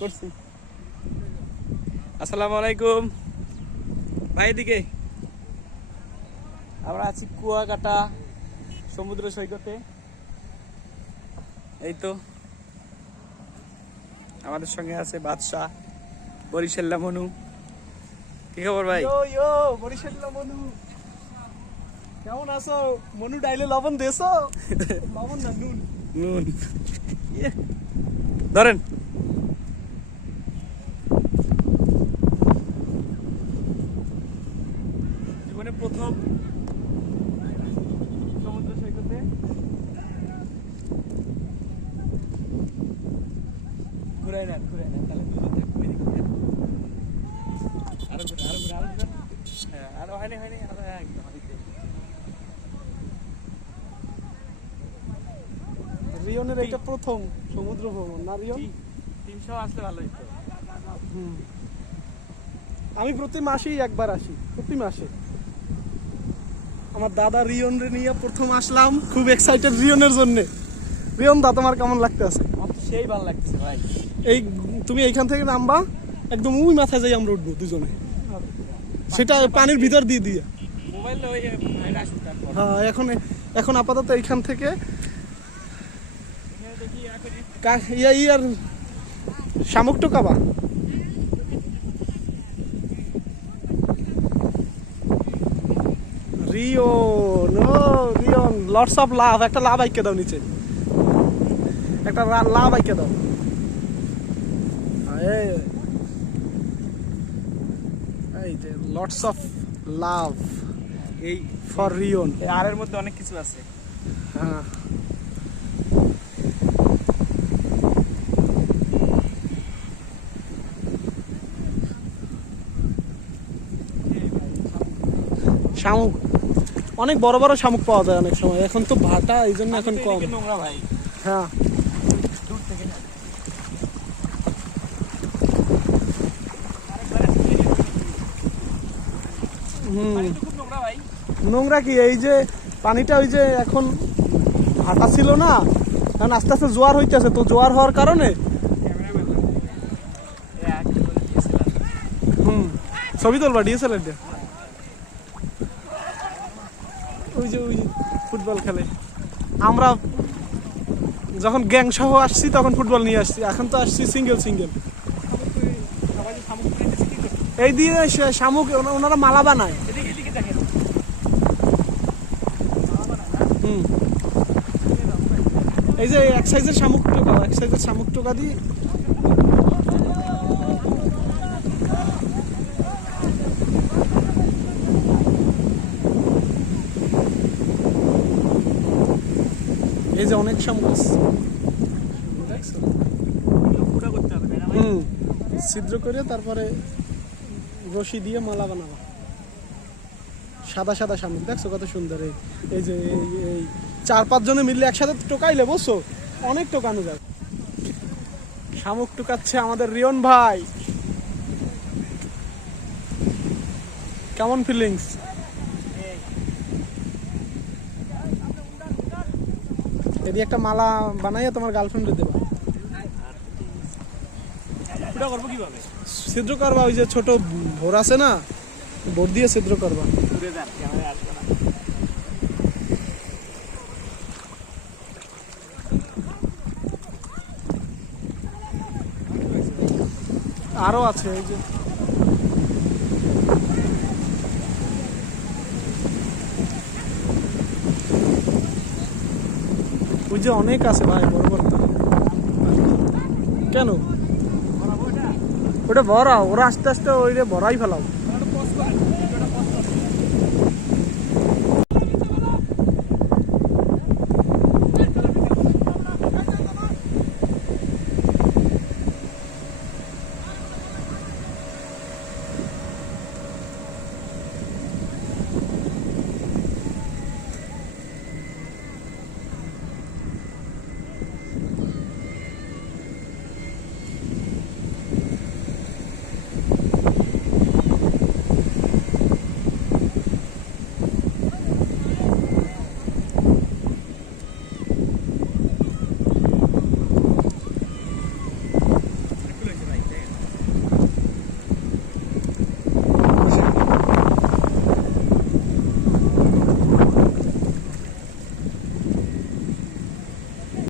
করছি। আসসালামু আলাইকুম। ভাই এদিকে? আমরা আছি কুয়াকাটা সমুদ্র সৈকতে। এই তো। আমাদের সঙ্গে আছে বাদশাহ বরিশাল্লা মনু কি খবর ভাই? বরিশাল্লা মনু কেমন আছো? মনু ডাইলে লবণ দেছো লবণ না নুন? নুন। ধরেন। ঘুরাই নেন ঘুরাই নেন তাহলে। আরও ঘুরে আরও ঘুরে আরও ঘুরে। হ্যাঁ আরও হয়নি হয়নি আরও হ্যাঁ, একদম রিয়নের এটা প্রথম সমুদ্র ভ্রমণ না রিয়ন? তিনশো আসলে ভালো আমি প্রতি মাসেই একবার আসি প্রতি মাসে। আমার দাদা রিয়ন রে নিয়ে প্রথম আসলাম খুব এক্সাইটেড রিয়নের জন্য। রিয়ন দা তোমার কেমন লাগতে আছে সেই ভালো লাগছে ভাই। এই তুমি এইখান থেকে নামবা একদম ওই মাথায় যাই আমরা উঠবো দুজনে। সেটা পানির ভিতর দিয়ে দিয়ে। হ্যাঁ এখন এখন আপাতত এইখান থেকে ইয়া ইয়া ইয়ার শামুক টোকাবা রিয়ন ও রিয়ন লটস অফ লাভ একটা লাভ আইকে দাও নিচে। একটা লাভ আইকে দাও। এই যে লটস অফ লাভ এই ফর রিয়ন এই আরের মধ্যে অনেক কিছু আছে। হ্যাঁ। শামুক অনেক বড় বড় শামুক পাওয়া যায় অনেক সময়। এখন তো ভাটা এই জন্য এখন কম। নোংরা ভাই। হ্যাঁ দূর থেকে না আরেকবার আসছি, এই যে- হুম পানি তো খুব নোংরা কি? এই যে পানিটা ওই যে এখন ভাটা ছিল না, এখন আস্তে আস্তে জোয়ার হইতেছে, তো জোয়ার হওয়ার কারণে? হুম। ছবি তুলবা ডিএসএলআর ওই যে, ওই ফুটবল খেলে। আমরা যখন গ্যাং সহ আসছি, তখন ফুটবল নিয়ে আসছি। এখন তো আসছি সিঙ্গেল সিঙ্গেল এই দিয়ে শামুক ওনা- ওনারা মালা বানায়। হুম। এই যে এক সাইজের শামুক টোকা এক সাইজের শামুক টোকা দিয়ে। এই যে অনেক শামুক আছে। হুম। ছিদ্র করে তারপরে রশি দিয়ে মালা বানাবো। সাদা সাদা শামুক দেখছ কত সুন্দর এই এই যে এই চার পাঁচ জনে মিললে একসাথে টোকাইলে বুঝছ? অনেক টোকানো যায়। শামুক টোকাচ্ছে আমাদের রিয়ন ভাই। কেমন ফিলিংস এদি একটা মালা বানাইয়া তোমার গার্লফ্রেন্ডে দেবা। করব কীভাবে? ছিদ্র করবা, ওই যে ছোট ভোর আছে না, ভোর দিয়ে ছিদ্র করবা। আরও আছে, এই যে। ওই যে অনেক আছে ভাই, বড় বড়। কেন? ওটা ভরা ওরা আস্তে আস্তে ওই যে ভরাই ফেলাও।